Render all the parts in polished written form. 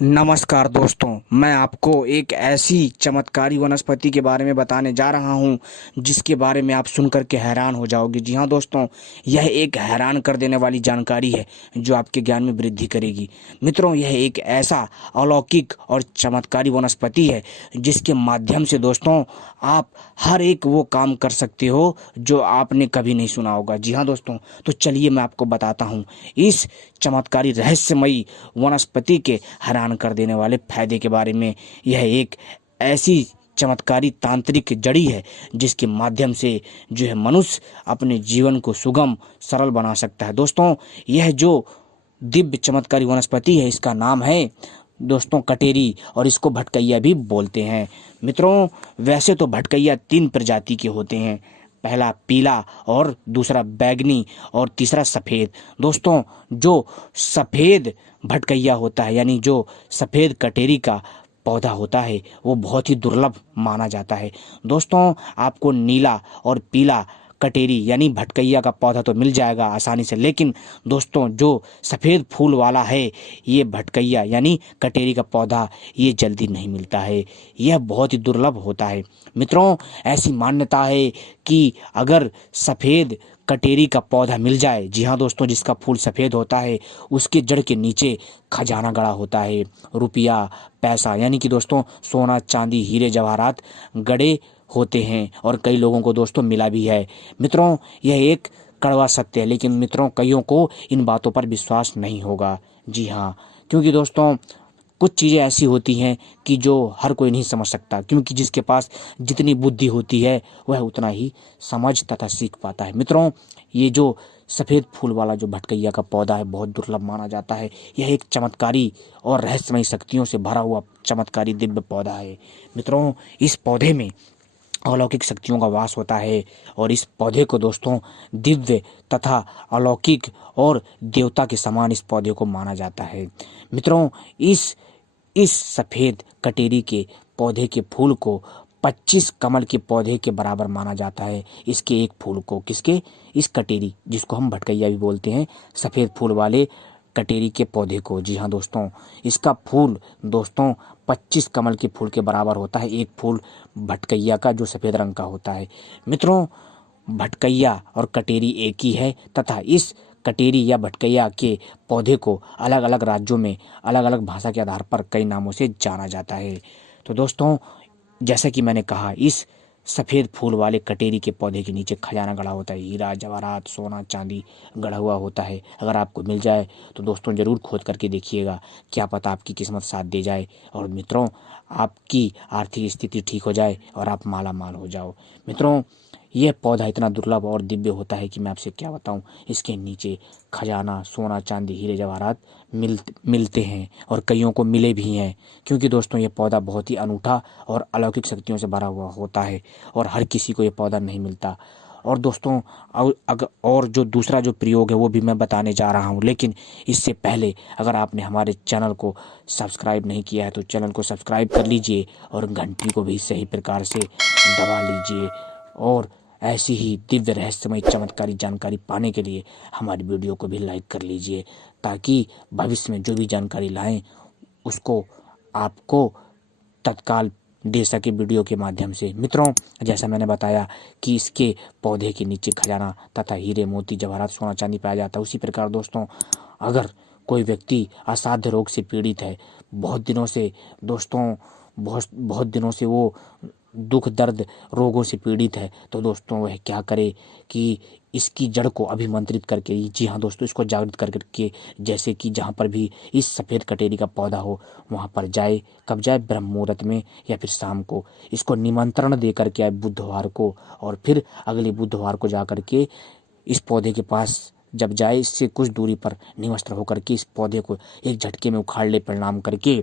नमस्कार दोस्तों, मैं आपको एक ऐसी चमत्कारी वनस्पति के बारे में बताने जा रहा हूं जिसके बारे में आप सुनकर के हैरान हो जाओगे। जी हाँ दोस्तों, यह एक हैरान कर देने वाली जानकारी है जो आपके ज्ञान में वृद्धि करेगी। मित्रों, यह एक ऐसा अलौकिक और चमत्कारी वनस्पति है जिसके माध्यम से दोस्तों आप हर एक वो काम कर सकते हो जो आपने कभी नहीं सुना होगा। जी हाँ दोस्तों, तो चलिए मैं आपको बताता हूँ इस चमत्कारी रहस्यमयी वनस्पति के हैरान कर देने वाले फायदे के बारे में। यह एक ऐसी चमत्कारी तांत्रिक जड़ी है जिसके माध्यम से जो है मनुष्य अपने जीवन को सुगम सरल बना सकता है। दोस्तों, यह जो दिव्य चमत्कारी वनस्पति है इसका नाम है दोस्तों कटेरी, और इसको भटकैया भी बोलते हैं। मित्रों, वैसे तो भटकैया 3 प्रजाति के होते हैं, पहला पीला और दूसरा बैगनी और तीसरा सफ़ेद। दोस्तों, जो सफ़ेद भटकैया होता है यानी जो सफ़ेद कटेरी का पौधा होता है वो बहुत ही दुर्लभ माना जाता है। दोस्तों, आपको नीला और पीला कटेरी यानी भटकैया का पौधा तो मिल जाएगा आसानी से, लेकिन दोस्तों जो सफ़ेद फूल वाला है ये भटकैया यानी कटेरी का पौधा ये जल्दी नहीं मिलता है, यह बहुत ही दुर्लभ होता है। मित्रों, ऐसी मान्यता है कि अगर सफ़ेद कटेरी का पौधा मिल जाए, जी हाँ दोस्तों, जिसका फूल सफ़ेद होता है, उसके जड़ के नीचे खजाना गड़ा होता है, रुपया पैसा यानी कि दोस्तों सोना चांदी हीरे जवाहरात गड़े होते हैं, और कई लोगों को दोस्तों मिला भी है। मित्रों, यह एक कड़वा सत्य है, लेकिन मित्रों कईयों को इन बातों पर विश्वास नहीं होगा। जी हाँ, क्योंकि दोस्तों कुछ चीज़ें ऐसी होती हैं कि जो हर कोई नहीं समझ सकता, क्योंकि जिसके पास जितनी बुद्धि होती है वह उतना ही समझ तथा सीख पाता है। मित्रों, ये जो सफ़ेद फूल वाला जो भटकैया का पौधा है बहुत दुर्लभ माना जाता है। यह एक चमत्कारी और रहस्यमयी शक्तियों से भरा हुआ चमत्कारी दिव्य पौधा है। मित्रों, इस पौधे में अलौकिक शक्तियों का वास होता है, और इस पौधे को दोस्तों दिव्य तथा अलौकिक और देवता के समान इस पौधे को माना जाता है। मित्रों, इस सफ़ेद कटेरी के पौधे के फूल को 25 कमल के पौधे के बराबर माना जाता है। इसके एक फूल को, किसके, इस कटेरी जिसको हम भटकैया भी बोलते हैं, सफ़ेद फूल वाले कटेरी के पौधे को। जी हाँ दोस्तों, इसका फूल दोस्तों 25 कमल के फूल के बराबर होता है, एक फूल भटकैया का जो सफ़ेद रंग का होता है। मित्रों, भटकैया और कटेरी एक ही है, तथा इस कटेरी या भटकैया के पौधे को अलग अलग राज्यों में अलग अलग भाषा के आधार पर कई नामों से जाना जाता है। तो दोस्तों, जैसा कि मैंने कहा, इस सफ़ेद फूल वाले कटेरी के पौधे के नीचे खजाना गड़ा होता है, हीरा जवाहरात सोना चांदी गड़ा हुआ होता है। अगर आपको मिल जाए तो दोस्तों ज़रूर खोद करके देखिएगा, क्या पता आपकी किस्मत साथ दे जाए, और मित्रों आपकी आर्थिक स्थिति ठीक हो जाए और आप माला माल हो जाओ। मित्रों, यह पौधा इतना दुर्लभ और दिव्य होता है कि मैं आपसे क्या बताऊं। इसके नीचे खजाना सोना चांदी हीरे जवाहरात मिलते हैं, और कईयों को मिले भी हैं, क्योंकि दोस्तों ये पौधा बहुत ही अनूठा और अलौकिक शक्तियों से भरा हुआ होता है, और हर किसी को ये पौधा नहीं मिलता। और दोस्तों और जो दूसरा जो प्रयोग है वो भी मैं बताने जा रहा हूँ, लेकिन इससे पहले अगर आपने हमारे चैनल को सब्सक्राइब नहीं किया है तो चैनल को सब्सक्राइब कर लीजिए, और घंटी को भी सही प्रकार से दबा लीजिए, और ऐसी ही दिव्य रहस्यमय चमत्कारी जानकारी पाने के लिए हमारी वीडियो को भी लाइक कर लीजिए, ताकि भविष्य में जो भी जानकारी लाएं उसको आपको तत्काल दे सके वीडियो के माध्यम से। मित्रों, जैसा मैंने बताया कि इसके पौधे के नीचे खजाना तथा हीरे मोती जवाहरात सोना चांदी पाया जाता है, उसी प्रकार दोस्तों अगर कोई व्यक्ति असाध्य रोग से पीड़ित है, बहुत दिनों से दोस्तों बहुत दिनों से वो दुख दर्द रोगों से पीड़ित है, तो दोस्तों वह क्या करे कि इसकी जड़ को अभिमंत्रित करके, जी हाँ दोस्तों, इसको जागृत करके, जैसे कि जहाँ पर भी इस सफ़ेद कटेरी का पौधा हो वहाँ पर जाए, कब जाए, ब्रह्म मुहूर्त में या फिर शाम को, इसको निमंत्रण दे करके आए बुधवार को, और फिर अगले बुधवार को जा कर के इस पौधे के पास जब जाए, इससे कुछ दूरी पर निवस्त्र होकर के इस पौधे को एक झटके में उखाड़ ले प्रणाम करके,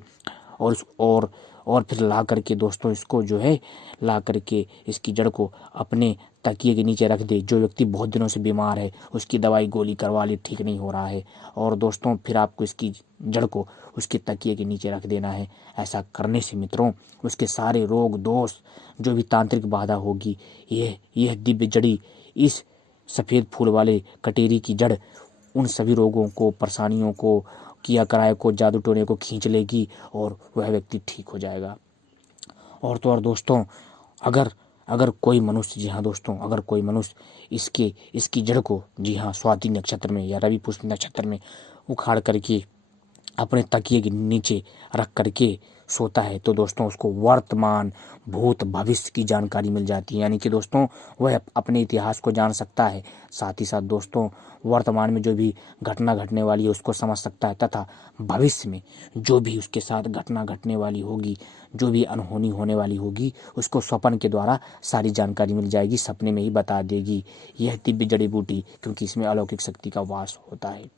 और फिर ला करके दोस्तों इसको जो है ला करके इसकी जड़ को अपने तकिए के नीचे रख दे। जो व्यक्ति बहुत दिनों से बीमार है, उसकी दवाई गोली करवा ली, ठीक नहीं हो रहा है, और दोस्तों फिर आपको इसकी जड़ को उसके तकिए के नीचे रख देना है। ऐसा करने से मित्रों उसके सारे रोग दोष, जो भी तांत्रिक बाधा होगी, यह दिव्य जड़ी, इस सफ़ेद फूल वाले कटेरी की जड़ उन सभी रोगों को, परेशानियों को, किया कराए को जादू टोने को खींच लेगी और वह व्यक्ति ठीक हो जाएगा। और तो और दोस्तों, अगर अगर कोई मनुष्य, जी हाँ दोस्तों, अगर कोई मनुष्य इसकी जड़ को, जी हाँ, स्वाति नक्षत्र में या रवि पुष्प नक्षत्र में उखाड़ करके अपने तकिए के नीचे रख करके सोता है तो दोस्तों उसको वर्तमान भूत भविष्य की जानकारी मिल जाती है। यानी कि दोस्तों वह अपने इतिहास को जान सकता है, साथ ही साथ दोस्तों वर्तमान में जो भी घटना घटने वाली है उसको समझ सकता है, तथा भविष्य में जो भी उसके साथ घटना घटने वाली होगी, जो भी अनहोनी होने वाली होगी, उसको स्वप्न के द्वारा सारी जानकारी मिल जाएगी, सपने में ही बता देगी। यह दिव्य जड़ी बूटी, क्योंकि इसमें अलौकिक शक्ति का वास होता है।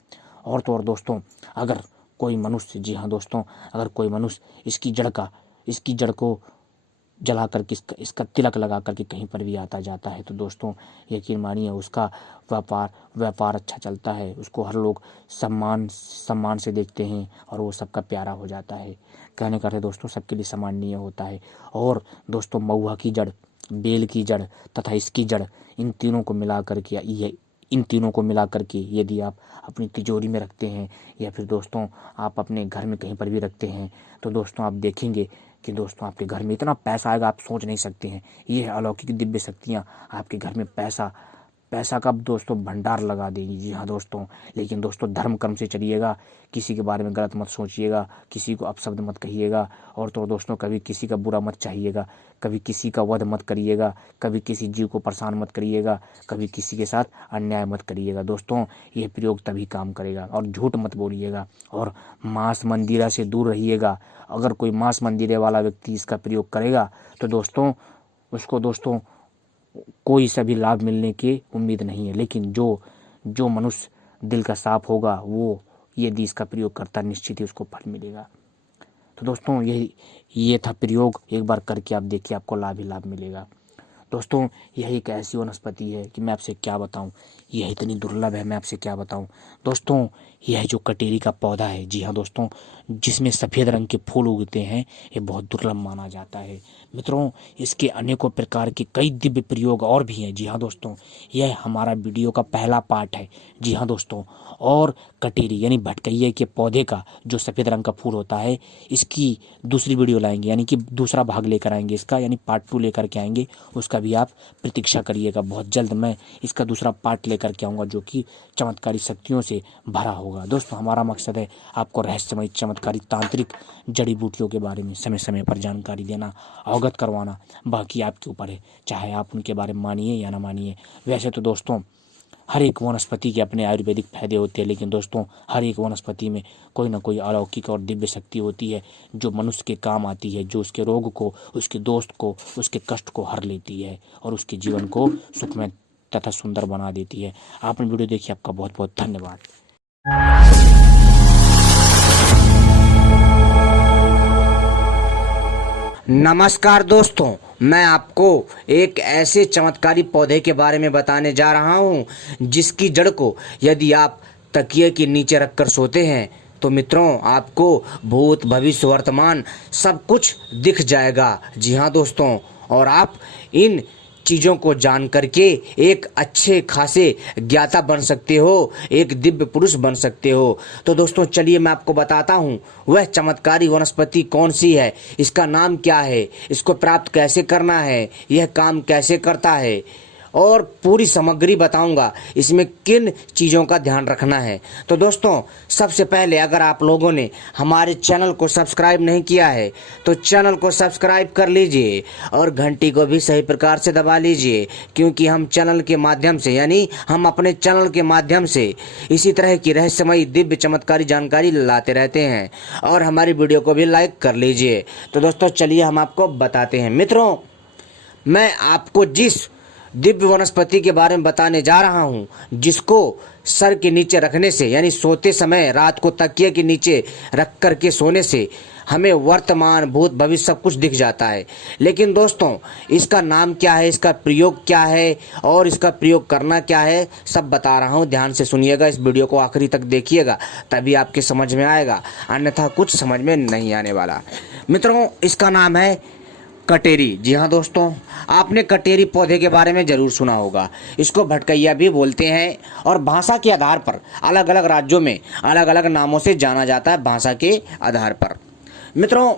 और तो और दोस्तों, अगर कोई मनुष्य, जी हाँ दोस्तों, अगर कोई मनुष्य इसकी जड़ को जला करके इसका तिलक लगा करके कहीं पर भी आता जाता है तो दोस्तों यकीन मानिए उसका व्यापार अच्छा चलता है, उसको हर लोग सम्मान से देखते हैं और वो सबका प्यारा हो जाता है। कहने का अर्थ है दोस्तों सबके लिए सम्माननीय होता है। और दोस्तों महुआ की जड़, बेल की जड़ तथा इसकी जड़, इन तीनों को मिला करके यदि आप अपनी तिजोरी में रखते हैं या फिर दोस्तों आप अपने घर में कहीं पर भी रखते हैं तो दोस्तों आप देखेंगे कि दोस्तों आपके घर में इतना पैसा आएगा आप सोच नहीं सकते हैं। ये अलौकिक दिव्य शक्तियाँ आपके घर में पैसा का दोस्तों भंडार लगा देगी। जी हाँ दोस्तों, लेकिन दोस्तों धर्म कर्म से चलिएगा, किसी के बारे में गलत मत सोचिएगा, किसी को अपशब्द मत कहिएगा, और तो दोस्तों कभी किसी का बुरा मत चाहिएगा, कभी किसी का वध मत करिएगा, कभी किसी जीव को परेशान मत करिएगा, कभी किसी के साथ अन्याय मत करिएगा। दोस्तों यह प्रयोग तभी काम करेगा। और झूठ मत बोलिएगा और मांस मंदिरा से दूर रहिएगा। अगर कोई मांस मंदिरे वाला व्यक्ति इसका प्रयोग करेगा तो दोस्तों उसको दोस्तों कोई सा भी लाभ मिलने की उम्मीद नहीं है। लेकिन जो मनुष्य दिल का साफ होगा वो यदि इसका प्रयोग करता निश्चित ही उसको फल मिलेगा। तो दोस्तों ये था प्रयोग, एक बार करके आप देखिए आपको लाभ ही लाभ मिलेगा। दोस्तों यह एक ऐसी वनस्पति है कि मैं आपसे क्या बताऊं, यह इतनी दुर्लभ है, मैं आपसे क्या बताऊं। दोस्तों यह जो कटेरी का पौधा है, जी हाँ दोस्तों, जिसमें सफ़ेद रंग के फूल उगते हैं, ये बहुत दुर्लभ माना जाता है। मित्रों इसके अनेकों प्रकार के कई दिव्य प्रयोग और भी हैं। जी हाँ दोस्तों, यह हमारा वीडियो का पहला पार्ट है। जी हाँ दोस्तों, और कटेरी यानी भटकैये के पौधे का जो सफ़ेद रंग का फूल होता है, इसकी दूसरी वीडियो लाएंगे, यानी कि दूसरा भाग लेकर आएंगे इसका, यानी पार्ट 2 लेकर के आएंगे। उसका भी आप प्रतीक्षा करिएगा, बहुत जल्द मैं इसका दूसरा पार्ट लेकर के आऊँगा जो कि चमत्कारी शक्तियों से भरा होगा। दोस्तों हमारा मकसद है आपको रहस्यमय चमत्कारी तांत्रिक जड़ी बूटियों के बारे में समय समय पर जानकारी देना, अवगत करवाना। बाकी आपके ऊपर है, चाहे आप उनके बारे में मानिए या ना मानिए। वैसे तो दोस्तों हर एक वनस्पति के अपने आयुर्वेदिक फायदे होते हैं, लेकिन दोस्तों हर एक वनस्पति में कोई ना कोई अलौकिक और दिव्य शक्ति होती है जो मनुष्य के काम आती है, जो उसके रोग को, उसके दोस्त को, उसके कष्ट को हर लेती है और उसके जीवन को सुखमय तथा सुंदर बना देती है। आपने वीडियो देखी, आपका बहुत बहुत धन्यवाद। नमस्कार दोस्तों, मैं आपको एक ऐसे चमत्कारी पौधे के बारे में बताने जा रहा हूं जिसकी जड़ को यदि आप तकिए के नीचे रखकर सोते हैं तो मित्रों आपको भूत भविष्य वर्तमान सब कुछ दिख जाएगा। जी हाँ दोस्तों, और आप इन चीज़ों को जान करके एक अच्छे खासे ज्ञाता बन सकते हो, एक दिव्य पुरुष बन सकते हो। तो दोस्तों चलिए मैं आपको बताता हूँ वह चमत्कारी वनस्पति कौन सी है, इसका नाम क्या है, इसको प्राप्त कैसे करना है, यह काम कैसे करता है, और पूरी सामग्री बताऊंगा इसमें किन चीज़ों का ध्यान रखना है। तो दोस्तों सबसे पहले अगर आप लोगों ने हमारे चैनल को सब्सक्राइब नहीं किया है तो चैनल को सब्सक्राइब कर लीजिए और घंटी को भी सही प्रकार से दबा लीजिए, क्योंकि हम चैनल के माध्यम से, यानी हम अपने चैनल के माध्यम से इसी तरह की रहस्यमयी दिव्य चमत्कारी जानकारी लाते रहते हैं। और हमारी वीडियो को भी लाइक कर लीजिए। तो दोस्तों चलिए हम आपको बताते हैं। मित्रों मैं आपको जिस दिव्य वनस्पति के बारे में बताने जा रहा हूं जिसको सर के नीचे रखने से, यानी सोते समय रात को तकिए के नीचे रख करके सोने से हमें वर्तमान भूत भविष्य सब कुछ दिख जाता है। लेकिन दोस्तों इसका नाम क्या है, इसका प्रयोग क्या है और इसका प्रयोग करना क्या है, सब बता रहा हूं, ध्यान से सुनिएगा। इस वीडियो को आखिरी तक देखिएगा तभी आपके समझ में आएगा, अन्यथा कुछ समझ में नहीं आने वाला। मित्रों इसका नाम है कटेरी। जी हाँ दोस्तों, आपने कटेरी पौधे के बारे में ज़रूर सुना होगा। इसको भटकैया भी बोलते हैं और भाषा के आधार पर अलग अलग राज्यों में अलग अलग नामों से जाना जाता है भाषा के आधार पर। मित्रों,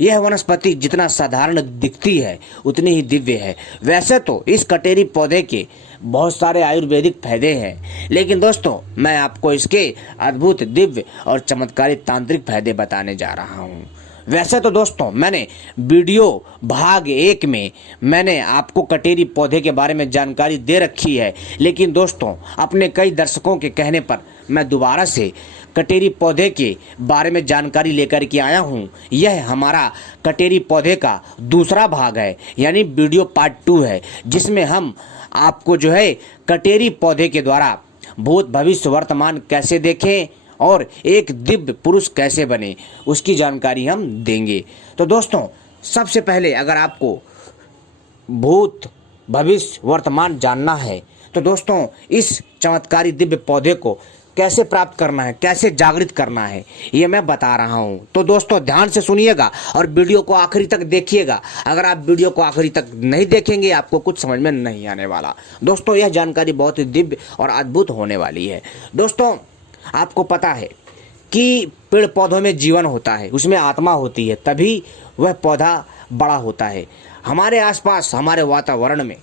यह वनस्पति जितना साधारण दिखती है उतनी ही दिव्य है। वैसे तो इस कटेरी पौधे के बहुत सारे आयुर्वेदिक फायदे हैं, लेकिन दोस्तों मैं आपको इसके अद्भुत, दिव्य और चमत्कारी तांत्रिक फायदे बताने जा रहा हूँ। वैसे तो दोस्तों मैंने वीडियो भाग 1 में मैंने आपको कटेरी पौधे के बारे में जानकारी दे रखी है, लेकिन दोस्तों अपने कई दर्शकों के कहने पर मैं दोबारा से कटेरी पौधे के बारे में जानकारी लेकर के आया हूँ। यह हमारा कटेरी पौधे का दूसरा भाग है, यानी वीडियो पार्ट 2 है, जिसमें हम आपको जो है कटेरी पौधे के द्वारा भूत भविष्य वर्तमान कैसे देखें और एक दिव्य पुरुष कैसे बने उसकी जानकारी हम देंगे। तो दोस्तों सबसे पहले अगर आपको भूत भविष्य वर्तमान जानना है तो दोस्तों इस चमत्कारी दिव्य पौधे को कैसे प्राप्त करना है, कैसे जागृत करना है, ये मैं बता रहा हूँ। तो दोस्तों ध्यान से सुनिएगा और वीडियो को आखिरी तक देखिएगा। अगर आप वीडियो को आखिरी तक नहीं देखेंगे आपको कुछ समझ में नहीं आने वाला। दोस्तों यह जानकारी बहुत ही दिव्य और अद्भुत होने वाली है। दोस्तों आपको पता है कि पेड़ पौधों में जीवन होता है, उसमें आत्मा होती है, तभी वह पौधा बड़ा होता है। हमारे आसपास हमारे वातावरण में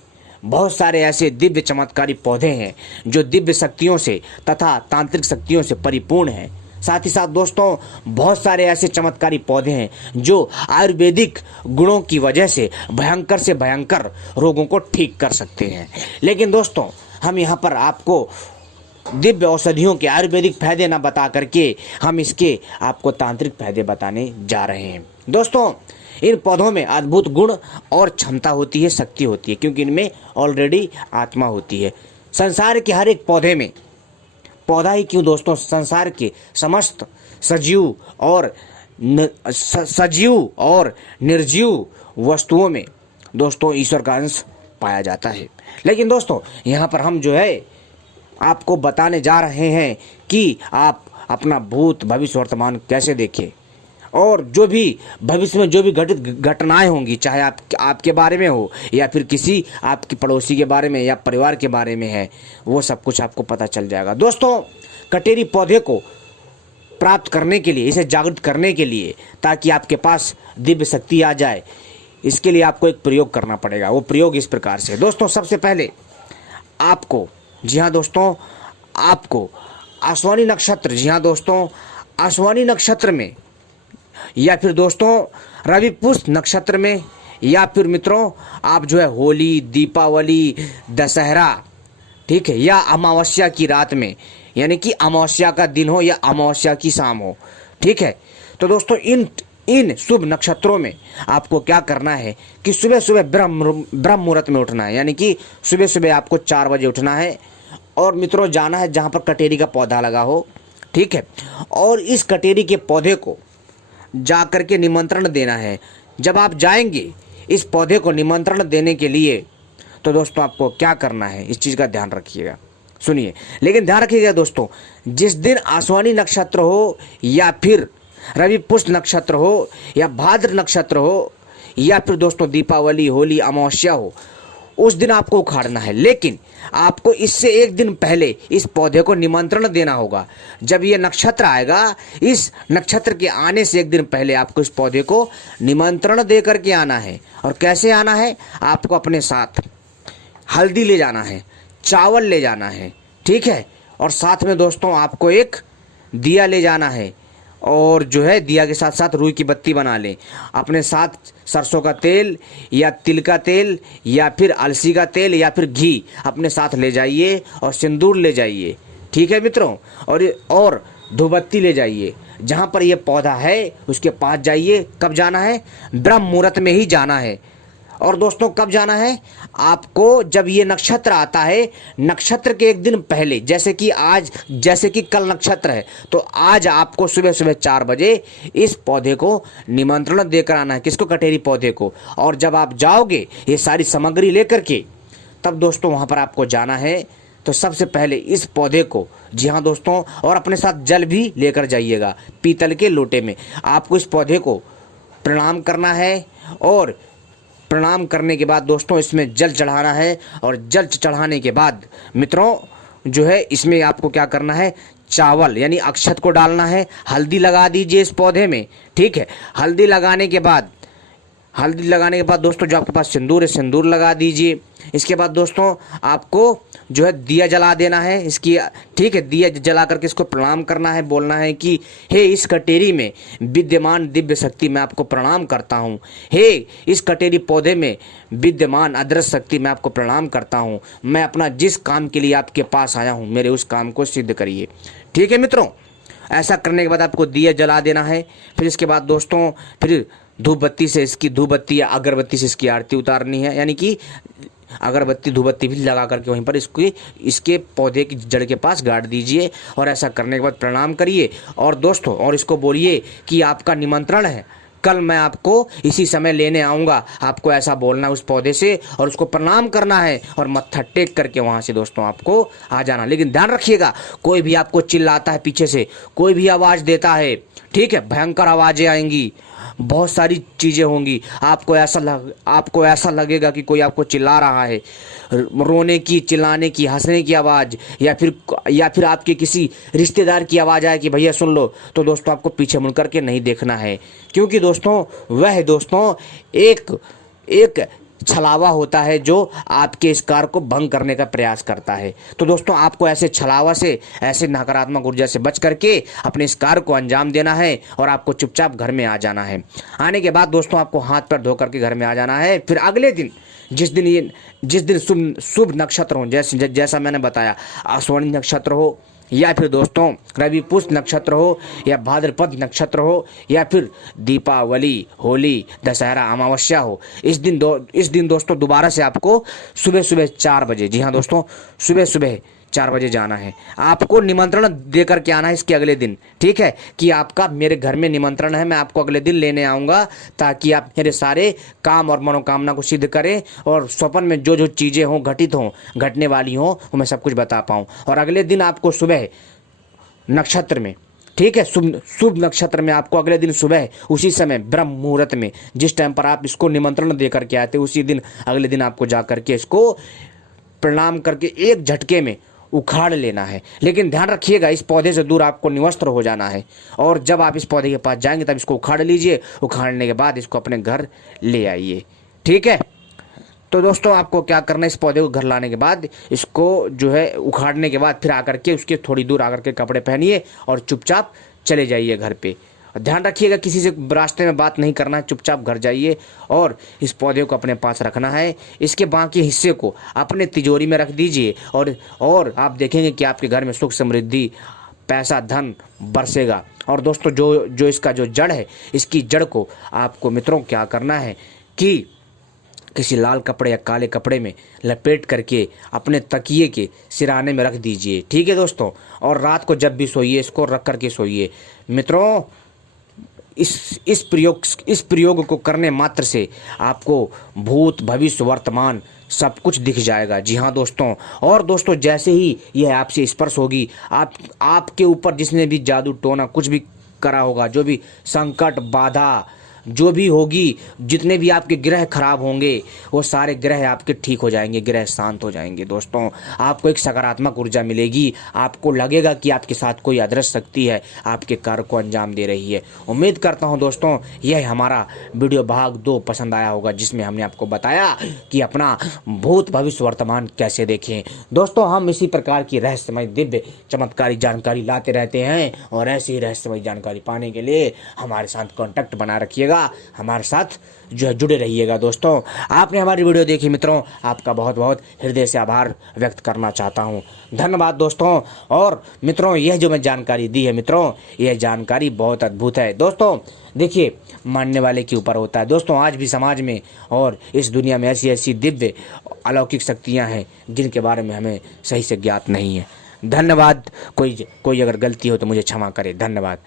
बहुत सारे ऐसे दिव्य चमत्कारी पौधे हैं जो दिव्य शक्तियों से तथा तांत्रिक शक्तियों से परिपूर्ण हैं। साथ ही साथ दोस्तों बहुत सारे ऐसे चमत्कारी पौधे हैं जो आयुर्वेदिक गुणों की वजह से भयंकर रोगों को ठीक कर सकते हैं। लेकिन दोस्तों हम यहाँ पर आपको दिव्य औषधियों के आयुर्वेदिक फायदे ना बता करके हम इसके आपको तांत्रिक फायदे बताने जा रहे हैं। दोस्तों इन पौधों में अद्भुत गुण और क्षमता होती है, शक्ति होती है, क्योंकि इनमें ऑलरेडी आत्मा होती है। संसार के हर एक पौधे में, पौधा ही क्यों दोस्तों, संसार के समस्त सजीव और निर्जीव वस्तुओं में दोस्तों ईश्वर का अंश पाया जाता है। लेकिन दोस्तों यहाँ पर हम जो है आपको बताने जा रहे हैं कि आप अपना भूत भविष्य वर्तमान कैसे देखें और जो भी भविष्य में जो भी घटित घटनाएं होंगी, चाहे आपके बारे में हो या फिर किसी आपके पड़ोसी के बारे में या परिवार के बारे में है, वो सब कुछ आपको पता चल जाएगा। दोस्तों कटेरी पौधे को प्राप्त करने के लिए, इसे जागृत करने के लिए, ताकि आपके पास दिव्य शक्ति आ जाए, इसके लिए आपको एक प्रयोग करना पड़ेगा। वो प्रयोग इस प्रकार से दोस्तों, सबसे पहले आपको, जी हाँ दोस्तों, आपको अश्विनी नक्षत्र, जी हाँ दोस्तों, अश्विनी नक्षत्र में या फिर दोस्तों रवि पुष्य नक्षत्र में या फिर मित्रों आप जो है होली, दीपावली, दशहरा, ठीक है, या अमावस्या की रात में, यानी कि अमावस्या का दिन हो या अमावस्या की शाम हो, ठीक है। तो दोस्तों इन शुभ नक्षत्रों में आपको क्या करना है कि सुबह सुबह ब्रह्म मुहूर्त में उठना है, यानी कि सुबह सुबह आपको 4 बजे उठना है और मित्रों जाना है जहाँ पर कटेरी का पौधा लगा हो, ठीक है, और इस कटेरी के पौधे को जा कर के निमंत्रण देना है। जब आप जाएंगे इस पौधे को निमंत्रण देने के लिए, तो दोस्तों आपको क्या करना है, इस चीज़ का ध्यान रखिएगा, सुनिए। लेकिन ध्यान रखिएगा दोस्तों, जिस दिन अश्विनी नक्षत्र हो या फिर रवि पुष्य नक्षत्र हो या भाद्र नक्षत्र हो या फिर दोस्तों दीपावली, होली, अमावस्या हो, उस दिन आपको उखाड़ना है। लेकिन आपको इससे एक दिन पहले इस पौधे को निमंत्रण देना होगा। जब ये नक्षत्र आएगा, इस नक्षत्र के आने से एक दिन पहले आपको इस पौधे को निमंत्रण दे करके आना है। और कैसे आना है, आपको अपने साथ हल्दी ले जाना है, चावल ले जाना है, ठीक है, और साथ में दोस्तों आपको एक दिया ले जाना है और जो है दिया के साथ साथ रुई की बत्ती बना लें। अपने साथ सरसों का तेल या तिल का तेल या फिर अलसी का तेल या फिर घी अपने साथ ले जाइए और सिंदूर ले जाइए, ठीक है मित्रों, और धूपबत्ती ले जाइए। जहाँ पर यह पौधा है उसके पास जाइए। कब जाना है, ब्रह्म मुहूर्त में ही जाना है। और दोस्तों कब जाना है, आपको जब ये नक्षत्र आता है, नक्षत्र के एक दिन पहले, जैसे कि कल नक्षत्र है, तो आज आपको सुबह सुबह 4 बजे इस पौधे को निमंत्रण देकर आना है। किसको, कटेरी पौधे को। और जब आप जाओगे ये सारी सामग्री लेकर के, तब दोस्तों वहाँ पर आपको जाना है। तो सबसे पहले इस पौधे को, जी हाँ दोस्तों, और अपने साथ जल भी लेकर जाइएगा, पीतल के लोटे में। आपको इस पौधे को प्रणाम करना है और प्रणाम करने के बाद दोस्तों इसमें जल चढ़ाना है, और जल चढ़ाने के बाद मित्रों जो है इसमें आपको क्या करना है, चावल यानी अक्षत को डालना है। हल्दी लगा दीजिए इस पौधे में, ठीक है। हल्दी लगाने के बाद दोस्तों जो आपके पास सिंदूर है, सिंदूर लगा दीजिए। इसके बाद दोस्तों आपको जो है दिया जला देना है इसकी, ठीक है। दिया जला करके इसको प्रणाम करना है, बोलना है कि हे इस कटेरी में विद्यमान दिव्य शक्ति मैं आपको प्रणाम करता हूँ। हे इस कटेरी पौधे में विद्यमान अदृश्य शक्ति मैं आपको प्रणाम करता हूँ। मैं अपना जिस काम के लिए आपके पास आया हूँ मेरे उस काम को सिद्ध करिए, ठीक है मित्रों। ऐसा करने के बाद आपको दिया जला देना है। फिर इसके बाद दोस्तों फिर धूप बत्ती से इसकी, धूप बत्ती या अगरबत्ती से इसकी आरती उतारनी है, यानी कि अगरबत्ती धूप बत्ती भी लगा करके वहीं पर इसके पौधे की जड़ के पास गाड़ दीजिए। और ऐसा करने के बाद प्रणाम करिए। और दोस्तों और इसको बोलिए कि आपका निमंत्रण है, कल मैं आपको इसी समय लेने आऊँगा। आपको ऐसा बोलना है उस पौधे से, और उसको प्रणाम करना है और मत्था टेक करके वहाँ से दोस्तों आपको आ जाना। लेकिन ध्यान रखिएगा, कोई भी आपको चिल्लाता है पीछे से, कोई भी आवाज़ देता है, ठीक है, भयंकर आवाज़ें आएंगी, बहुत सारी चीज़ें होंगी। आपको ऐसा लगेगा कि कोई आपको चिल्ला रहा है, रोने की, चिल्लाने की, हंसने की आवाज़, या फिर आपके किसी रिश्तेदार की आवाज़ आए कि भैया सुन लो, तो दोस्तों आपको पीछे मुड़ करके नहीं देखना है, क्योंकि दोस्तों वह दोस्तों एक छलावा होता है जो आपके इस कार्य को भंग करने का प्रयास करता है। तो दोस्तों आपको ऐसे छलावा से, ऐसे नकारात्मक ऊर्जा से बच करके अपने इस कार्य को अंजाम देना है, और आपको चुपचाप घर में आ जाना है। आने के बाद दोस्तों आपको हाथ पैर धो करके घर में आ जाना है। फिर अगले दिन जिस दिन शुभ नक्षत्र हो, जैसा मैंने बताया, अश्विनी नक्षत्र हो, या फिर दोस्तों रवि पुष्य नक्षत्र हो, या भाद्रपद नक्षत्र हो, या फिर दीपावली, होली, दशहरा, अमावस्या हो, इस दिन दोस्तों दोबारा से आपको सुबह 4 बजे, जी हाँ दोस्तों सुबह 4 बजे जाना है। आपको निमंत्रण दे करके आना है इसके अगले दिन, ठीक है, कि आपका मेरे घर में निमंत्रण है, मैं आपको अगले दिन लेने आऊँगा, ताकि आप मेरे सारे काम और मनोकामना को सिद्ध करें, और स्वप्न में जो चीज़ें हों, घटने वाली हों, वो मैं सब कुछ बता पाऊँ। और अगले दिन आपको सुबह नक्षत्र में, ठीक है, शुभ नक्षत्र में आपको अगले दिन सुबह उसी समय ब्रह्म मुहूर्त में, जिस टाइम पर आप इसको निमंत्रण दे करके आए थे, उसी दिन अगले दिन आपको जा करके इसको प्रणाम करके एक झटके में उखाड़ लेना है। लेकिन ध्यान रखिएगा, इस पौधे से दूर आपको निवस्त्र हो जाना है, और जब आप इस पौधे के पास जाएंगे तब इसको उखाड़ लीजिए। उखाड़ने के बाद इसको अपने घर ले आइए, ठीक है। तो दोस्तों आपको क्या करना है, इस पौधे को घर लाने के बाद इसको जो है उखाड़ने के बाद फिर आकर के उसके थोड़ी दूर आकर के कपड़े पहनिए और चुपचाप चले जाइए घर पे। ध्यान रखिएगा, किसी से रास्ते में बात नहीं करना है, चुपचाप घर जाइए और इस पौधे को अपने पास रखना है। इसके बाकी हिस्से को अपने तिजोरी में रख दीजिए, और आप देखेंगे कि आपके घर में सुख समृद्धि, पैसा, धन बरसेगा। और दोस्तों जो इसका जो जड़ है, इसकी जड़ को आपको मित्रों क्या करना है कि किसी लाल कपड़े या काले कपड़े में लपेट करके अपने तकिए के सिराने में रख दीजिए, ठीक है दोस्तों। और रात को जब भी सोइए इसको रख करके सोइए मित्रों। इस प्रयोग को करने मात्र से आपको भूत, भविष्य, वर्तमान सब कुछ दिख जाएगा, जी हाँ दोस्तों। और दोस्तों जैसे ही यह आपसे स्पर्श होगी, आपके ऊपर जिसने भी जादू टोना कुछ भी करा होगा, जो भी संकट, बाधा जो भी होगी, जितने भी आपके ग्रह खराब होंगे, वो सारे ग्रह आपके ठीक हो जाएंगे, ग्रह शांत हो जाएंगे दोस्तों। आपको एक सकारात्मक ऊर्जा मिलेगी, आपको लगेगा कि आपके साथ कोई अदृश्य शक्ति है, आपके कार्य को अंजाम दे रही है। उम्मीद करता हूं दोस्तों यह हमारा वीडियो भाग 2 पसंद आया होगा, जिसमें हमने आपको बताया कि अपना भूत, भविष्य, वर्तमान कैसे देखें। दोस्तों हम इसी प्रकार की रहस्यमय, दिव्य, चमत्कारी जानकारी लाते रहते हैं, और ऐसी ही रहस्यमय जानकारी पाने के लिए हमारे साथ कॉन्टैक्ट बना रखिएगा, हमारे साथ जो है जुड़े रहिएगा दोस्तों। आपने हमारी वीडियो देखी मित्रों, आपका बहुत बहुत हृदय से आभार व्यक्त करना चाहता हूं। धन्यवाद दोस्तों। और मित्रों यह जो मैं जानकारी दी है मित्रों, यह जानकारी बहुत अद्भुत है दोस्तों। देखिए मानने वाले के ऊपर होता है दोस्तों। आज भी समाज में और इस दुनिया में ऐसी ऐसी दिव्य अलौकिक शक्तियां हैं जिनके बारे में हमें सही से ज्ञात नहीं है। धन्यवाद। कोई अगर गलती हो तो मुझे क्षमा करे। धन्यवाद।